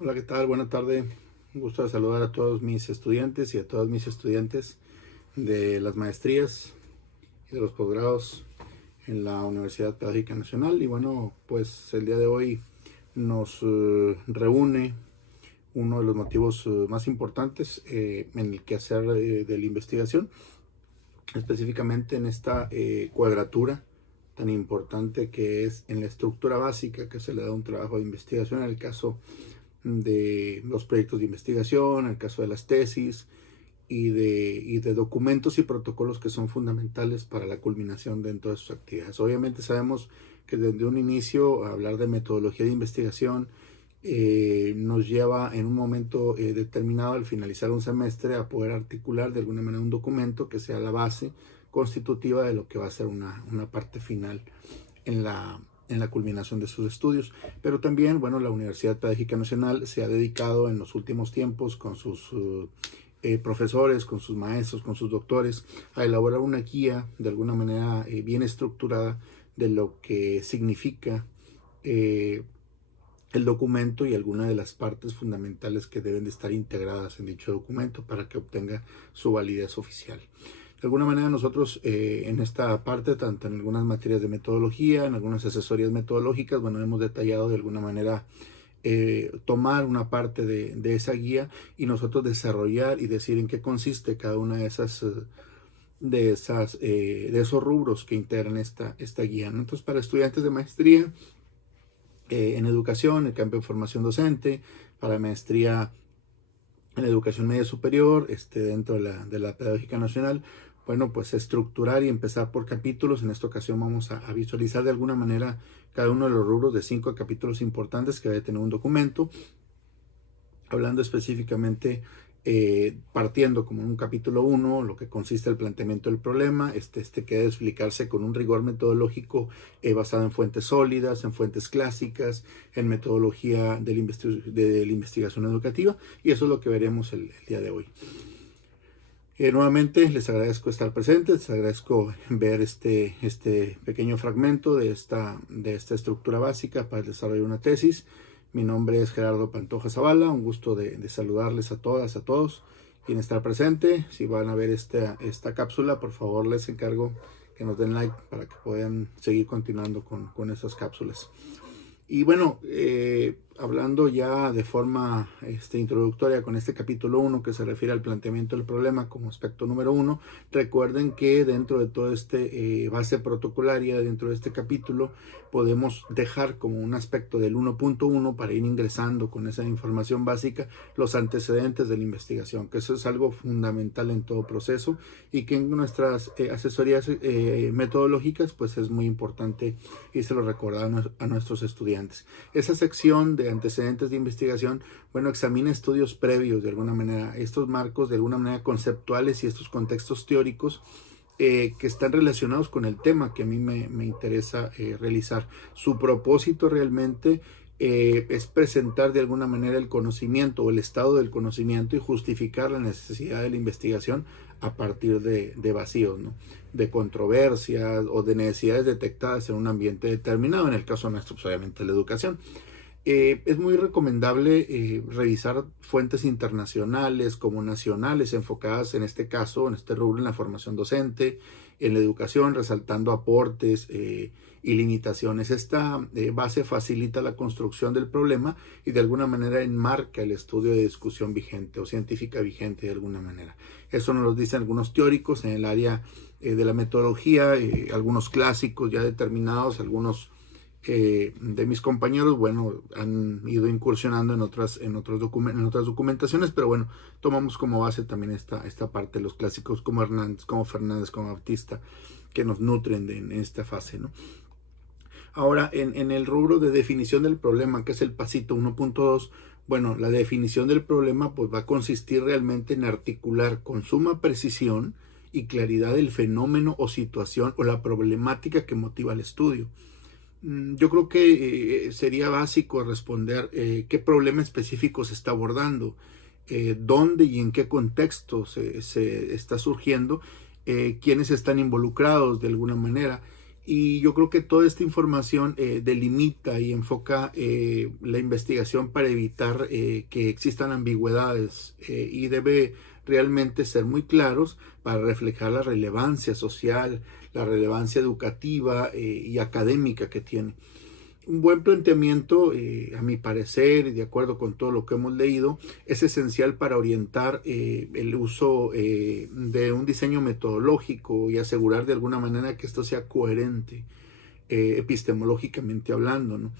Hola, ¿qué tal? Buena tarde. Un gusto de saludar a todos mis estudiantes y a todas mis estudiantes de las maestrías y de los posgrados en la Universidad Pedagógica Nacional. Y bueno, pues el día de hoy nos reúne uno de los motivos más importantes en el quehacer de la investigación, específicamente en esta cuadratura tan importante que es en la estructura básica que se le da a un trabajo de investigación, en el caso de los proyectos de investigación, en el caso de las tesis y de documentos y protocolos que son fundamentales para la culminación dentro de sus actividades. Obviamente sabemos que desde un inicio hablar de metodología de investigación nos lleva en un momento determinado al finalizar un semestre a poder articular de alguna manera un documento que sea la base constitutiva de lo que va a ser una parte final en la culminación de sus estudios. Pero también, bueno, la Universidad Pedagógica Nacional se ha dedicado en los últimos tiempos con sus profesores, con sus maestros, con sus doctores, a elaborar una guía de alguna manera bien estructurada de lo que significa el documento y algunas de las partes fundamentales que deben de estar integradas en dicho documento para que obtenga su validez oficial. De alguna manera nosotros en esta parte, tanto en algunas materias de metodología, en algunas asesorías metodológicas, bueno, hemos detallado de alguna manera tomar una parte de esa guía y nosotros desarrollar y decir en qué consiste cada una de esos rubros que integran esta guía, ¿no? Entonces, para estudiantes de maestría en educación, el campo de formación docente, para maestría en educación media superior, dentro de la Pedagógica Nacional, bueno, pues estructurar y empezar por capítulos. En esta ocasión vamos a visualizar de alguna manera cada uno de los rubros de 5 capítulos importantes que debe tener un documento, hablando específicamente, partiendo como en un capítulo 1, lo que consiste el planteamiento del problema, que debe explicarse con un rigor metodológico basado en fuentes sólidas, en fuentes clásicas, en metodología de la investigación educativa, y eso es lo que veremos el día de hoy. Nuevamente les agradezco estar presentes, les agradezco ver este pequeño fragmento de esta estructura básica para el desarrollo de una tesis. Mi nombre es Gerardo Pantoja Zavala, un gusto de saludarles a todas, a todos, quien está presente. Si van a ver esta cápsula, por favor les encargo que nos den like para que puedan seguir continuando con estas cápsulas. Y bueno, hablando ya de forma introductoria con este capítulo 1 que se refiere al planteamiento del problema como aspecto número 1, recuerden que dentro de todo base protocolaria, dentro de este capítulo, podemos dejar como un aspecto del 1.1 para ir ingresando con esa información básica los antecedentes de la investigación, que eso es algo fundamental en todo proceso y que en nuestras asesorías metodológicas pues es muy importante y se lo recordar a nuestros estudiantes. Esa sección de antecedentes de investigación, bueno, examina estudios previos de alguna manera, estos marcos de alguna manera conceptuales y estos contextos teóricos que están relacionados con el tema que a mí me interesa realizar. Su propósito realmente es presentar de alguna manera el conocimiento o el estado del conocimiento y justificar la necesidad de la investigación a partir de vacíos, ¿no? De controversias o de necesidades detectadas en un ambiente determinado, en el caso nuestro, pues, obviamente la educación. Es muy recomendable revisar fuentes internacionales como nacionales enfocadas en este caso, en este rubro, en la formación docente, en la educación, resaltando aportes y limitaciones. Esta base facilita la construcción del problema y de alguna manera enmarca el estudio de discusión vigente o científica vigente de alguna manera. Eso nos lo dicen algunos teóricos en el área de la metodología, algunos clásicos ya determinados, algunos de mis compañeros, bueno, han ido incursionando en otras documentaciones, pero bueno, tomamos como base también esta parte de los clásicos como Hernández, como Fernández, como Bautista, que nos nutren en esta fase, ¿no? Ahora, en el rubro de definición del problema, que es el pasito 1.2, bueno, la definición del problema pues va a consistir realmente en articular con suma precisión y claridad el fenómeno o situación o la problemática que motiva el estudio. Yo creo que sería básico responder qué problema específico se está abordando, dónde y en qué contexto se está surgiendo, quiénes están involucrados de alguna manera Y yo creo que toda esta información delimita y enfoca la investigación para evitar que existan ambigüedades y debe realmente ser muy claros para reflejar la relevancia social, la relevancia educativa y académica que tiene. Un buen planteamiento, a mi parecer, y de acuerdo con todo lo que hemos leído, es esencial para orientar el uso de un diseño metodológico y asegurar de alguna manera que esto sea coherente epistemológicamente hablando, ¿no?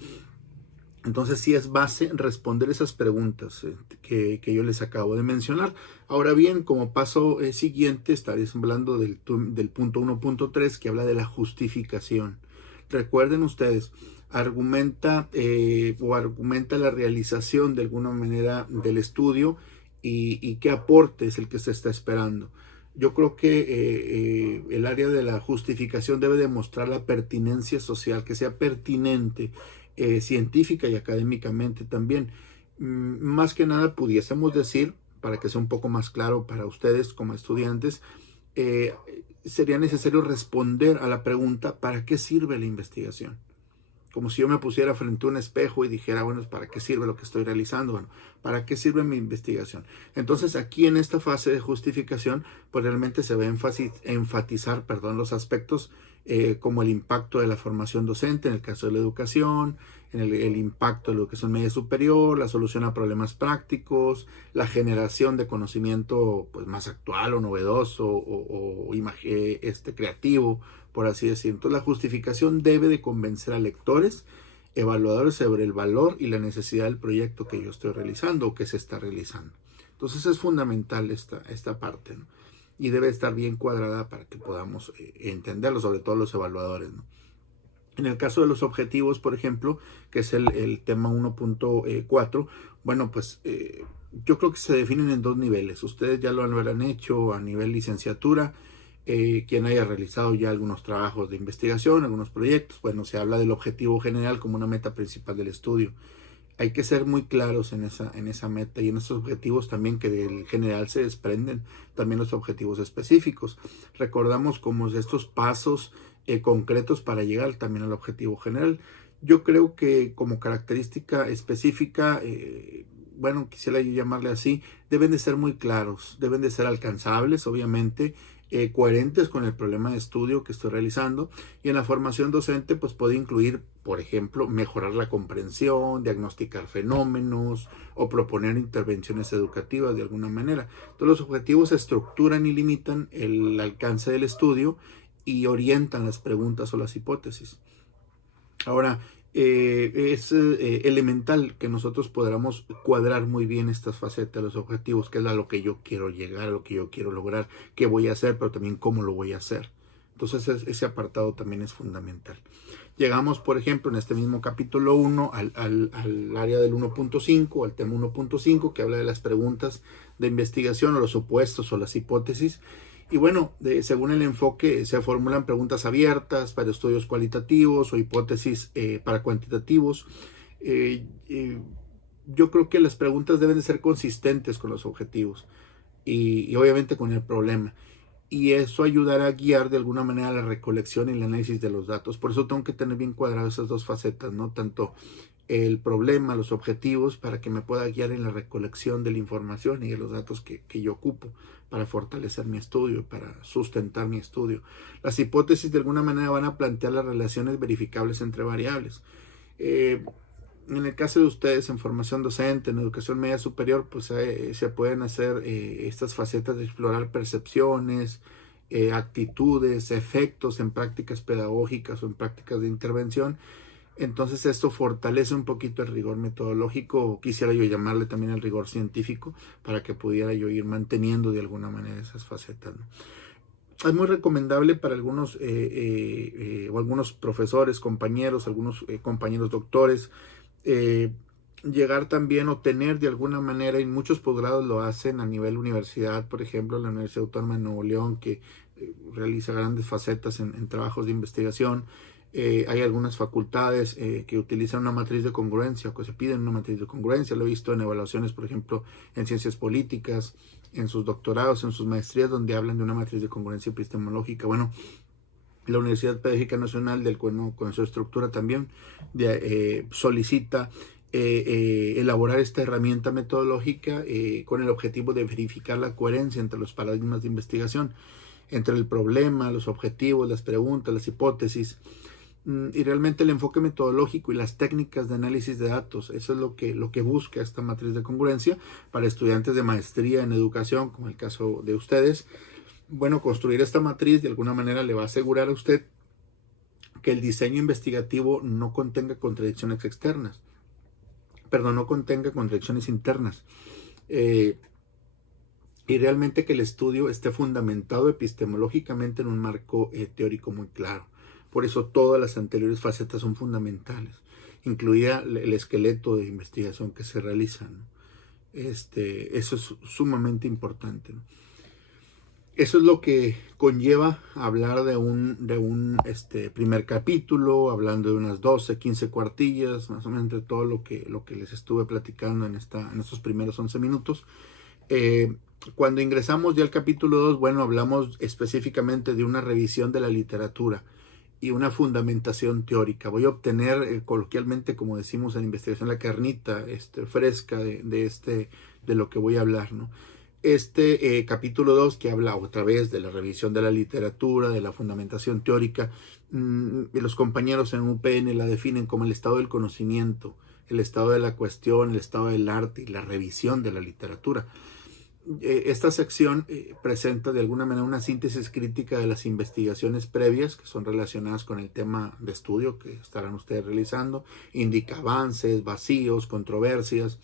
Entonces sí es base responder esas preguntas que yo les acabo de mencionar. Ahora bien, como paso siguiente, estaré hablando del punto 1.3 que habla de la justificación. Recuerden ustedes, argumenta la realización de alguna manera del estudio y qué aporte es el que se está esperando. Yo creo que el área de la justificación debe demostrar la pertinencia social, que sea pertinente científica y académicamente también. Más que nada pudiésemos decir, para que sea un poco más claro para ustedes como estudiantes, sería necesario responder a la pregunta ¿para qué sirve la investigación? Como si yo me pusiera frente a un espejo y dijera, bueno, ¿para qué sirve lo que estoy realizando? Bueno, ¿para qué sirve mi investigación? Entonces, aquí en esta fase de justificación, pues realmente se va a enfatizar los aspectos como el impacto de la formación docente, en el caso de la educación, en el impacto de la educación media superior, la solución a problemas prácticos, la generación de conocimiento pues, más actual o novedoso o creativo, por así decirlo. Entonces la justificación debe de convencer a lectores, evaluadores sobre el valor y la necesidad del proyecto que yo estoy realizando o que se está realizando. Entonces es fundamental esta parte, ¿no? Y debe estar bien cuadrada para que podamos entenderlo, sobre todo los evaluadores, ¿no? En el caso de los objetivos, por ejemplo, que es el tema 1.4, bueno, pues yo creo que se definen en dos niveles. Ustedes ya lo habrán hecho a nivel licenciatura. Quien haya realizado ya algunos trabajos de investigación, algunos proyectos, bueno, se habla del objetivo general como una meta principal del estudio. Hay que ser muy claros en esa meta y en esos objetivos también que del general se desprenden también los objetivos específicos. Recordamos como estos pasos concretos para llegar también al objetivo general. Yo creo que como característica específica, bueno, quisiera yo llamarle así, deben de ser muy claros, deben de ser alcanzables, obviamente, coherentes con el problema de estudio que estoy realizando, y en la formación docente pues puede incluir, por ejemplo, mejorar la comprensión, diagnosticar fenómenos o proponer intervenciones educativas de alguna manera. Entonces los objetivos estructuran y limitan el alcance del estudio y orientan las preguntas o las hipótesis. Ahora, es elemental que nosotros podamos cuadrar muy bien estas facetas de los objetivos, que es a lo que yo quiero llegar, a lo que yo quiero lograr, qué voy a hacer, pero también cómo lo voy a hacer. Entonces ese apartado también es fundamental. Llegamos, por ejemplo, en este mismo capítulo 1 al área del 1.5, al tema 1.5, que habla de las preguntas de investigación o los supuestos o las hipótesis. Y bueno, según el enfoque se formulan preguntas abiertas para estudios cualitativos o hipótesis para cuantitativos. Yo creo que las preguntas deben de ser consistentes con los objetivos y obviamente con el problema. Y eso ayudará a guiar de alguna manera la recolección y el análisis de los datos. Por eso tengo que tener bien cuadradas esas dos facetas, ¿no? Tanto el problema, los objetivos, para que me pueda guiar en la recolección de la información y de los datos que yo ocupo para fortalecer mi estudio, para sustentar mi estudio. Las hipótesis de alguna manera van a plantear las relaciones verificables entre variables. En el caso de ustedes en formación docente, en educación media superior, pues se pueden hacer estas facetas de explorar percepciones, actitudes, efectos en prácticas pedagógicas o en prácticas de intervención. Entonces esto fortalece un poquito el rigor metodológico, o quisiera yo llamarle también el rigor científico, para que pudiera yo ir manteniendo de alguna manera esas facetas, ¿no? Es muy recomendable para algunos o algunos profesores, compañeros, algunos compañeros doctores, llegar también o tener de alguna manera, y muchos posgrados lo hacen a nivel universidad, por ejemplo, la Universidad Autónoma de Nuevo León, que realiza grandes facetas en trabajos de investigación. Hay algunas facultades que utilizan una matriz de congruencia o que se piden una matriz de congruencia. Lo he visto en evaluaciones, por ejemplo, en ciencias políticas, en sus doctorados, en sus maestrías, donde hablan de una matriz de congruencia epistemológica. Bueno, La Universidad Pedagógica Nacional, con su estructura también, solicita elaborar esta herramienta metodológica con el objetivo de verificar la coherencia entre los paradigmas de investigación, entre el problema, los objetivos, las preguntas, las hipótesis, y realmente el enfoque metodológico y las técnicas de análisis de datos. Eso es lo que busca esta matriz de congruencia para estudiantes de maestría en educación, como el caso de ustedes. Bueno, construir esta matriz de alguna manera le va a asegurar a usted que el diseño investigativo no contenga contradicciones externas, perdón, no contenga contradicciones internas, y realmente que el estudio esté fundamentado epistemológicamente en un marco teórico muy claro. Por eso todas las anteriores facetas son fundamentales, incluida el esqueleto de investigación que se realiza, ¿no? Eso es sumamente importante, ¿no? Eso es lo que conlleva hablar de un primer capítulo, hablando de unas 12, 15 cuartillas, más o menos entre todo lo que les estuve platicando en estos primeros 11 minutos. Cuando ingresamos ya al capítulo 2, bueno, hablamos específicamente de una revisión de la literatura y una fundamentación teórica. Voy a obtener coloquialmente, como decimos en investigación, la carnita fresca de lo que voy a hablar, ¿no? Capítulo 2, que habla otra vez de la revisión de la literatura, de la fundamentación teórica, los compañeros en UPN la definen como el estado del conocimiento, el estado de la cuestión, el estado del arte y la revisión de la literatura. Esta sección presenta de alguna manera una síntesis crítica de las investigaciones previas que son relacionadas con el tema de estudio que estarán ustedes realizando, indica avances, vacíos, controversias,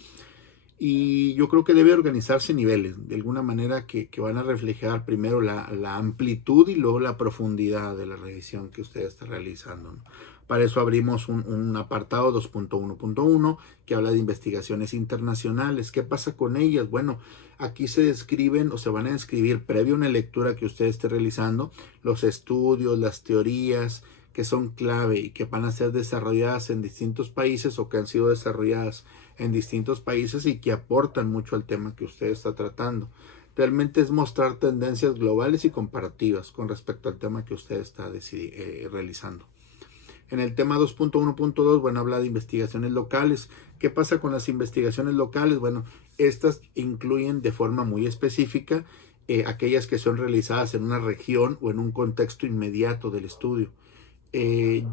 y yo creo que debe organizarse niveles, de alguna manera que van a reflejar primero la amplitud y luego la profundidad de la revisión que usted está realizando, ¿no? Para eso abrimos un apartado 2.1.1 que habla de investigaciones internacionales. ¿Qué pasa con ellas? Bueno, aquí se describen o se van a describir previo a una lectura que usted esté realizando los estudios, las teorías que son clave y que van a ser desarrolladas en distintos países o que han sido desarrolladas en distintos países y que aportan mucho al tema que usted está tratando. Realmente es mostrar tendencias globales y comparativas con respecto al tema que usted está realizando. En el tema 2.1.2, bueno, habla de investigaciones locales. ¿Qué pasa con las investigaciones locales? Bueno, estas incluyen de forma muy específica aquellas que son realizadas en una región o en un contexto inmediato del estudio.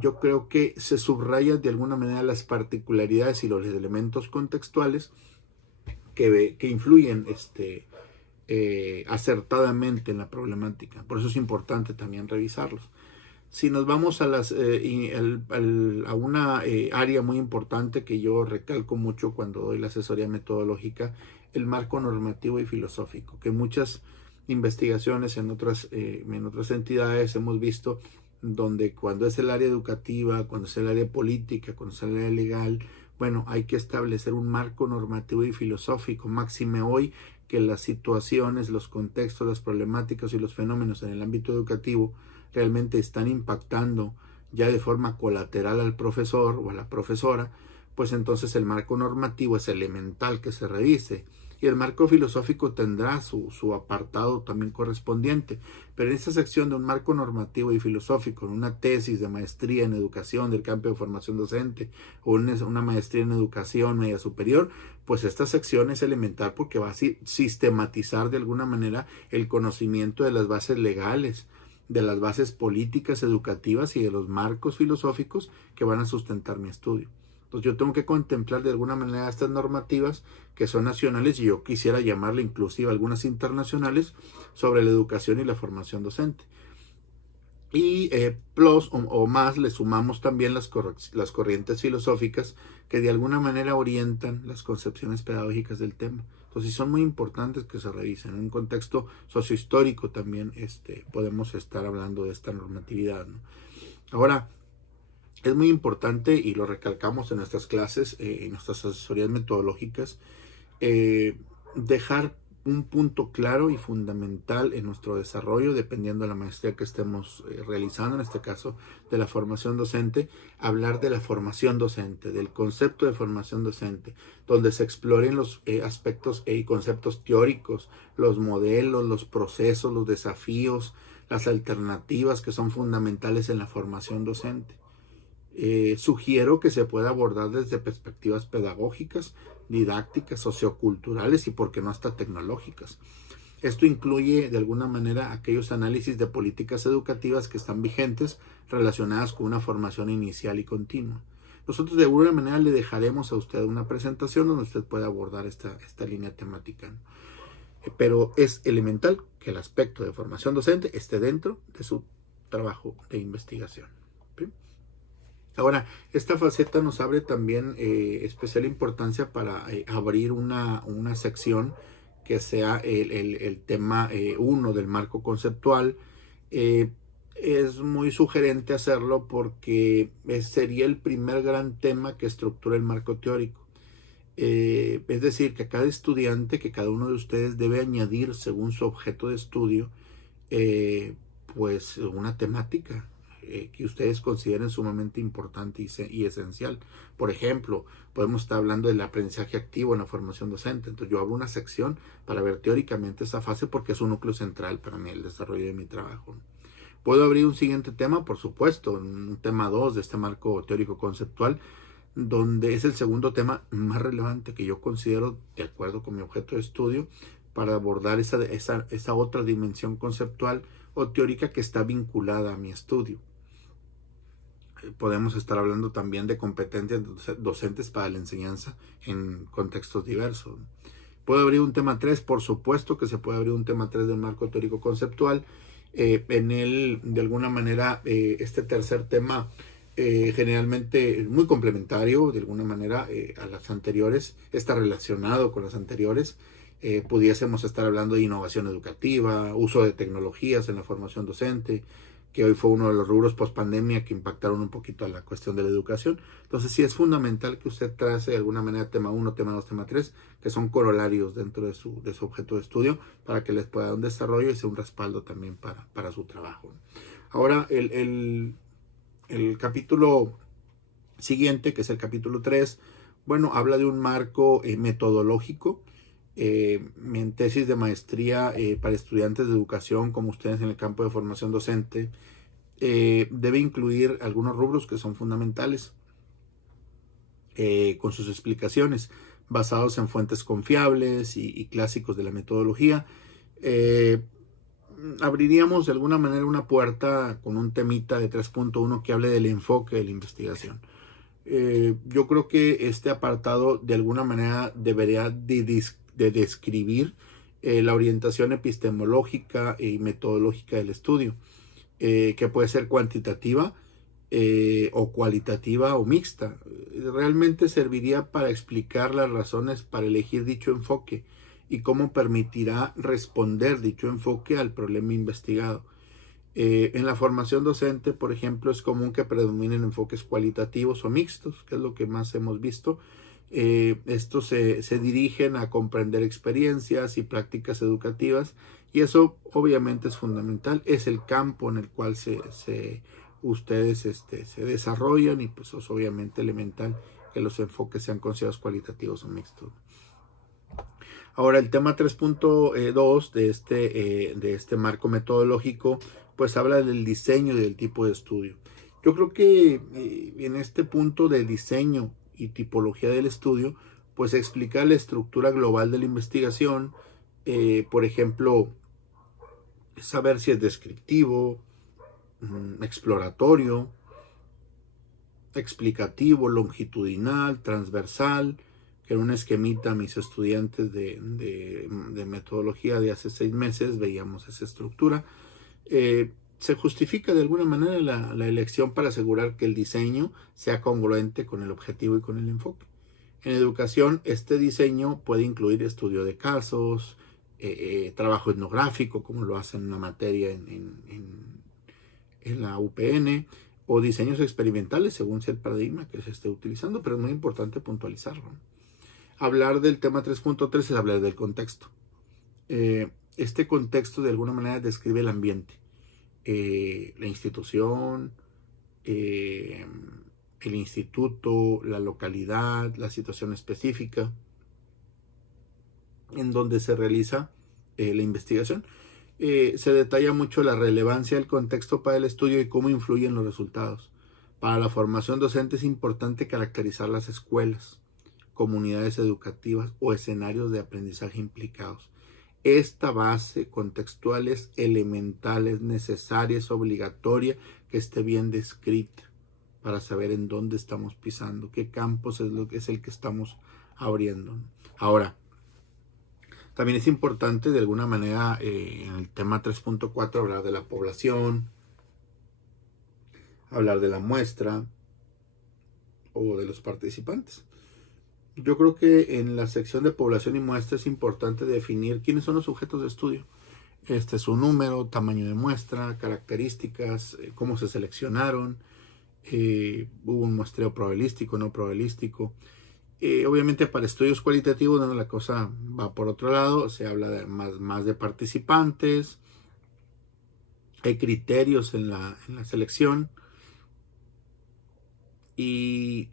Yo creo que se subrayan de alguna manera las particularidades y los elementos contextuales que influyen acertadamente en la problemática. Por eso es importante también revisarlos. Si nos vamos a una área muy importante que yo recalco mucho cuando doy la asesoría metodológica, el marco normativo y filosófico, que muchas investigaciones en otras entidades hemos visto donde cuando es el área educativa, cuando es el área política, cuando es el área legal, bueno, hay que establecer un marco normativo y filosófico, máxime hoy que las situaciones, los contextos, las problemáticas y los fenómenos en el ámbito educativo realmente están impactando ya de forma colateral al profesor o a la profesora, pues entonces el marco normativo es elemental que se revise. Y el marco filosófico tendrá su apartado también correspondiente. Pero en esta sección de un marco normativo y filosófico, en una tesis de maestría en educación del campo de formación docente o una maestría en educación media superior, pues esta sección es elemental porque va a sistematizar de alguna manera el conocimiento de las bases legales, de las bases políticas, educativas y de los marcos filosóficos que van a sustentar mi estudio. Entonces yo tengo que contemplar de alguna manera estas normativas que son nacionales y yo quisiera llamarle inclusive algunas internacionales sobre la educación y la formación docente. Y plus o más le sumamos también las corrientes filosóficas que de alguna manera orientan las concepciones pedagógicas del tema. Entonces son muy importantes que se revisen. En un contexto sociohistórico también podemos estar hablando de esta normatividad, ¿no? Ahora, es muy importante, y lo recalcamos en nuestras clases, en nuestras asesorías metodológicas, dejar un punto claro y fundamental en nuestro desarrollo, dependiendo de la maestría que estemos realizando, en este caso de la formación docente, hablar de la formación docente, del concepto de formación docente, donde se exploren los aspectos y conceptos teóricos, los modelos, los procesos, los desafíos, las alternativas que son fundamentales en la formación docente. Sugiero que se pueda abordar desde perspectivas pedagógicas, didácticas, socioculturales y, por qué no, hasta tecnológicas. Esto incluye de alguna manera aquellos análisis de políticas educativas que están vigentes relacionadas con una formación inicial y continua. Nosotros de alguna manera le dejaremos a usted una presentación donde usted pueda abordar esta línea temática, ¿no? Pero es elemental que el aspecto de formación docente esté dentro de su trabajo de investigación. ¿Sí? Ahora, esta faceta nos abre también especial importancia para abrir una sección que sea el tema 1 del marco conceptual. Es muy sugerente hacerlo porque sería el primer gran tema que estructura el marco teórico. Es decir, que cada estudiante, que cada uno de ustedes debe añadir según su objeto de estudio, pues una temática que ustedes consideren sumamente importante y esencial. Por ejemplo, podemos estar hablando del aprendizaje activo en la formación docente. Entonces yo abro una sección para ver teóricamente esa fase porque es un núcleo central para mí, el desarrollo de mi trabajo. Puedo abrir un siguiente tema, por supuesto, un tema 2 de este marco teórico conceptual, donde es el segundo tema más relevante que yo considero, de acuerdo con mi objeto de estudio, para abordar esa otra dimensión conceptual o teórica que está vinculada a mi estudio. Podemos estar hablando también de competencias docentes para la enseñanza en contextos diversos. ¿Puedo abrir un tema 3? Por supuesto que se puede abrir un tema 3 del marco teórico conceptual. En él, de alguna manera, este tercer tema generalmente es muy complementario, de alguna manera, a las anteriores, está relacionado con las anteriores. Pudiésemos estar hablando de innovación educativa, uso de tecnologías en la formación docente, que hoy fue uno de los rubros post-pandemia que impactaron un poquito a la cuestión de la educación. Entonces sí es fundamental que usted trace de alguna manera tema 1, tema 2, tema 3, que son corolarios dentro de su objeto de estudio, para que les pueda dar un desarrollo y sea un respaldo también para su trabajo. Ahora, el capítulo siguiente, que es el capítulo 3, bueno, habla de un marco metodológico. Mi tesis de maestría para estudiantes de educación como ustedes en el campo de formación docente debe incluir algunos rubros que son fundamentales con sus explicaciones basados en fuentes confiables y clásicos de la metodología. Abriríamos de alguna manera una puerta con un temita de 3.1 que hable del enfoque de la investigación. Yo creo que este apartado de alguna manera debería de describir la orientación epistemológica y metodológica del estudio, que puede ser cuantitativa o cualitativa o mixta. Realmente serviría para explicar las razones para elegir dicho enfoque y cómo permitirá responder dicho enfoque al problema investigado. En la formación docente, por ejemplo, es común que predominen enfoques cualitativos o mixtos, que es lo que más hemos visto. Estos se dirigen a comprender experiencias y prácticas educativas, y eso obviamente es fundamental, es el campo en el cual ustedes se desarrollan, y pues es obviamente elemental que los enfoques sean considerados cualitativos o mixtos. Ahora, el tema 3.2 de este marco metodológico pues habla del diseño y del tipo de estudio. Yo creo que en este punto de diseño y tipología del estudio, pues explica la estructura global de la investigación, por ejemplo, saber si es descriptivo, exploratorio, explicativo, longitudinal, transversal, que en un esquemita a mis estudiantes de metodología de hace 6 meses veíamos esa estructura. Se justifica de alguna manera la elección para asegurar que el diseño sea congruente con el objetivo y con el enfoque. En educación, este diseño puede incluir estudio de casos, trabajo etnográfico, como lo hacen en una materia en la UPN, o diseños experimentales según sea el paradigma que se esté utilizando, pero es muy importante puntualizarlo. Hablar del tema 3.3 es hablar del contexto. Este contexto de alguna manera describe el ambiente, la institución, el instituto, la localidad, la situación específica en donde se realiza la investigación. se detalla mucho la relevancia del contexto para el estudio y cómo influyen los resultados. Para la formación docente es importante caracterizar las escuelas, comunidades educativas o escenarios de aprendizaje implicados. Esta base contextual es elemental, es necesaria, es obligatoria que esté bien descrita para saber en dónde estamos pisando, qué campos es el que estamos abriendo. Ahora, también es importante de alguna manera en el tema 3.4 hablar de la población, hablar de la muestra o de los participantes. Yo creo que en la sección de población y muestra es importante definir quiénes son los sujetos de estudio. Su número, tamaño de muestra, características, cómo se seleccionaron, hubo un muestreo probabilístico, no probabilístico. Obviamente para estudios cualitativos, ¿no?, la cosa va por otro lado, se habla de más de participantes, hay criterios en la selección, y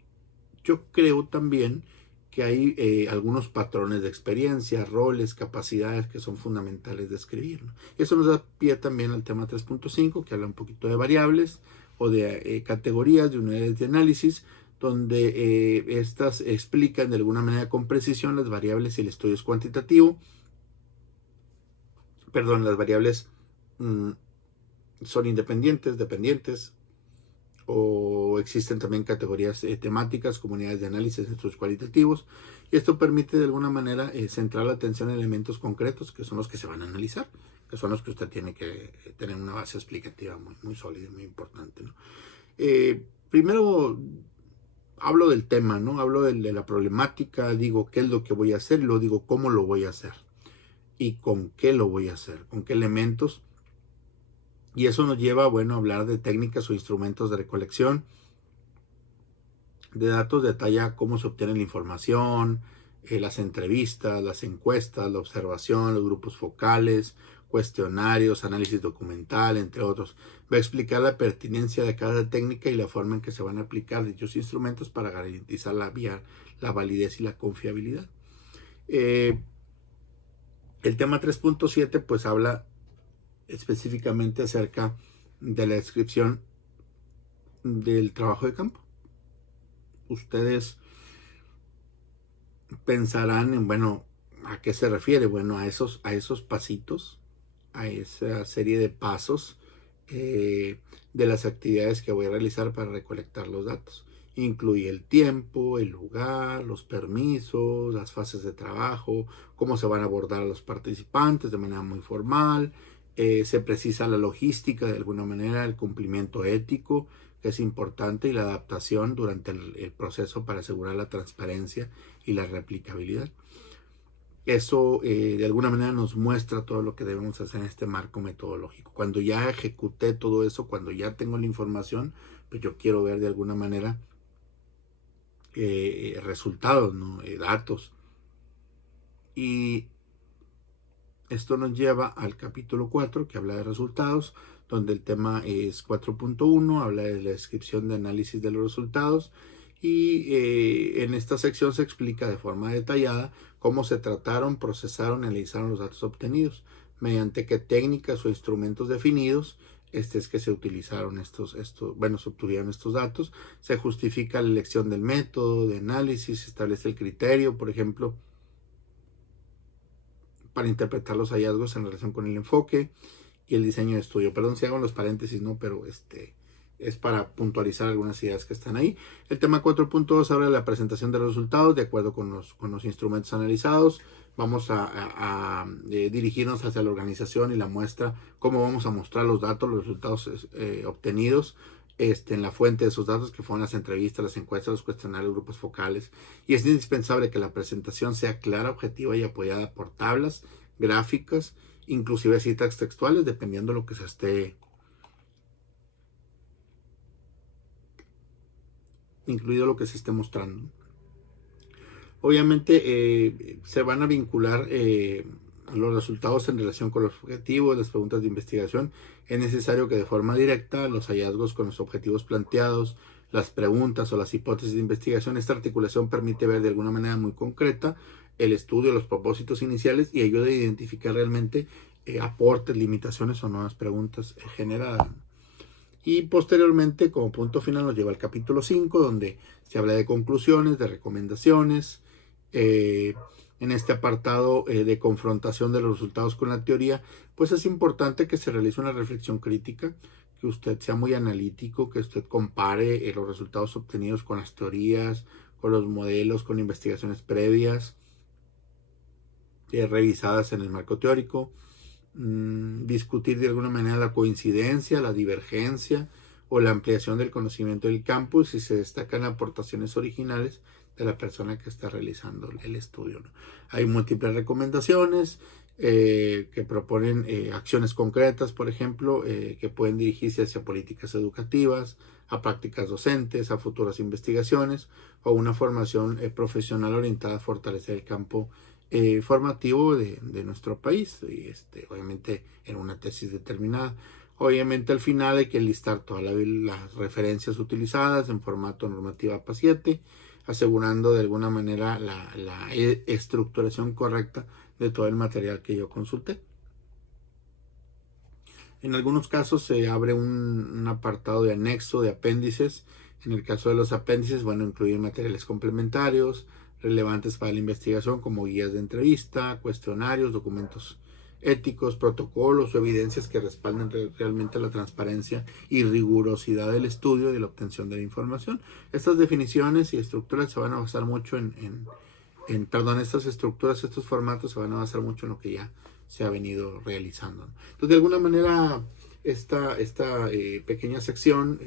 yo creo también que hay algunos patrones de experiencia, roles, capacidades que son fundamentales de escribir, ¿no? Eso nos da pie también al tema 3.5, que habla un poquito de variables o de categorías, de unidades de análisis, donde estas explican de alguna manera con precisión las variables y el estudio es cuantitativo. Perdón, las variables son independientes, dependientes, o existen también categorías temáticas, comunidades de análisis, estudios cualitativos, y esto permite de alguna manera centrar la atención en elementos concretos que son los que se van a analizar, que son los que usted tiene que tener una base explicativa muy sólida, muy importante, ¿no? Primero hablo del tema, ¿no? Hablo de la problemática, digo qué es lo que voy a hacer, y luego digo cómo lo voy a hacer y con qué lo voy a hacer, con qué elementos. Y eso nos lleva, bueno, a hablar de técnicas o instrumentos de recolección de datos, detalla cómo se obtiene la información, las entrevistas, las encuestas, la observación, los grupos focales, cuestionarios, análisis documental, entre otros. Va a explicar la pertinencia de cada técnica y la forma en que se van a aplicar dichos instrumentos para garantizar la validez y la confiabilidad. El tema 3.7 pues habla específicamente acerca de la descripción del trabajo de campo. Ustedes pensarán en, bueno, ¿a qué se refiere? Bueno, a esos pasitos, a esa serie de pasos de las actividades que voy a realizar para recolectar los datos. Incluye el tiempo, el lugar, los permisos, las fases de trabajo, cómo se van a abordar a los participantes de manera muy formal. Se precisa la logística de alguna manera, el cumplimiento ético, que es importante, y la adaptación durante el proceso para asegurar la transparencia y la replicabilidad. Eso de alguna manera nos muestra todo lo que debemos hacer en este marco metodológico. Cuando ya ejecuté todo eso, cuando ya tengo la información, pues yo quiero ver de alguna manera resultados, ¿no? Datos. Y esto nos lleva al capítulo 4, que habla de resultados, donde el tema es 4.1, habla de la descripción de análisis de los resultados, y en esta sección se explica de forma detallada cómo se trataron, procesaron y analizaron los datos obtenidos, mediante qué técnicas o instrumentos definidos es que se utilizaron se obtuvieron estos datos. Se justifica la elección del método de análisis, se establece el criterio, por ejemplo, para interpretar los hallazgos en relación con el enfoque y el diseño de estudio. Perdón si hago los paréntesis, ¿no? Pero es para puntualizar algunas ideas que están ahí. El tema 4.2 habla de la presentación de los resultados de acuerdo con los instrumentos analizados. Vamos a dirigirnos hacia la organización y la muestra, cómo vamos a mostrar los datos, los resultados obtenidos en la fuente de esos datos, que fueron las entrevistas, las encuestas, los cuestionarios, los grupos focales. Y es indispensable que la presentación sea clara, objetiva y apoyada por tablas, gráficas, inclusive citas textuales, dependiendo de lo que se esté, incluido lo que se esté mostrando. Obviamente se van a vincular los resultados en relación con los objetivos, las preguntas de investigación. Es necesario que de forma directa los hallazgos con los objetivos planteados, las preguntas o las hipótesis de investigación, esta articulación permite ver de alguna manera muy concreta el estudio, los propósitos iniciales, y ayuda a identificar realmente aportes, limitaciones o nuevas preguntas generadas. Y posteriormente, como punto final, nos lleva al capítulo 5, donde se habla de conclusiones, de recomendaciones. En este apartado de confrontación de los resultados con la teoría, pues es importante que se realice una reflexión crítica, que usted sea muy analítico, que usted compare los resultados obtenidos con las teorías, con los modelos, con investigaciones previas, revisadas en el marco teórico. Discutir de alguna manera la coincidencia, la divergencia o la ampliación del conocimiento del campo y si se destacan aportaciones originales de la persona que está realizando el estudio, ¿no? Hay múltiples recomendaciones que proponen acciones concretas, por ejemplo, que pueden dirigirse hacia políticas educativas, a prácticas docentes, a futuras investigaciones o una formación profesional orientada a fortalecer el campo formativo de nuestro país, y obviamente en una tesis determinada. Obviamente al final hay que listar todas las referencias utilizadas en formato normativa APA 7, asegurando de alguna manera la estructuración correcta de todo el material que yo consulté. En algunos casos se abre un apartado de anexo de apéndices. En el caso de los apéndices, bueno, incluir materiales complementarios relevantes para la investigación como guías de entrevista, cuestionarios, documentos éticos, protocolos o evidencias que respalden realmente la transparencia y rigurosidad del estudio y de la obtención de la información. Estas definiciones y estructuras se van a basar mucho estas estructuras, estos formatos se van a basar mucho en lo que ya se ha venido realizando. Entonces, de alguna manera, esta pequeña sección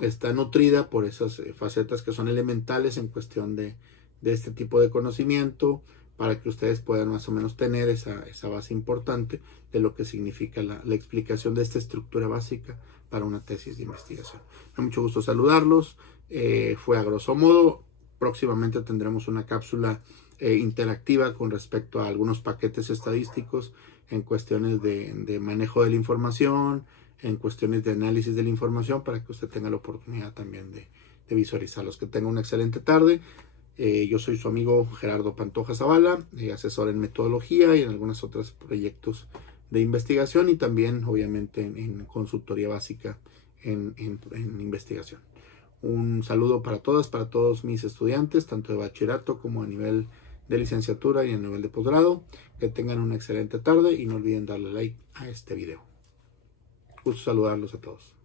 está nutrida por esas facetas que son elementales en cuestión de este tipo de conocimiento, para que ustedes puedan más o menos tener esa base importante de lo que significa la explicación de esta estructura básica para una tesis de investigación. Me da mucho gusto saludarlos. Fue a grosso modo. Próximamente tendremos una cápsula interactiva con respecto a algunos paquetes estadísticos en cuestiones de manejo de la información, en cuestiones de análisis de la información, para que usted tenga la oportunidad también de visualizarlos. Que tenga una excelente tarde. Yo soy su amigo Gerardo Pantoja Zavala, asesor en metodología y en algunos otros proyectos de investigación, y también obviamente en consultoría básica en investigación. Un saludo para todas, para todos mis estudiantes, tanto de bachillerato como a nivel de licenciatura y a nivel de posgrado. Que tengan una excelente tarde y no olviden darle like a este video. Gusto saludarlos a todos.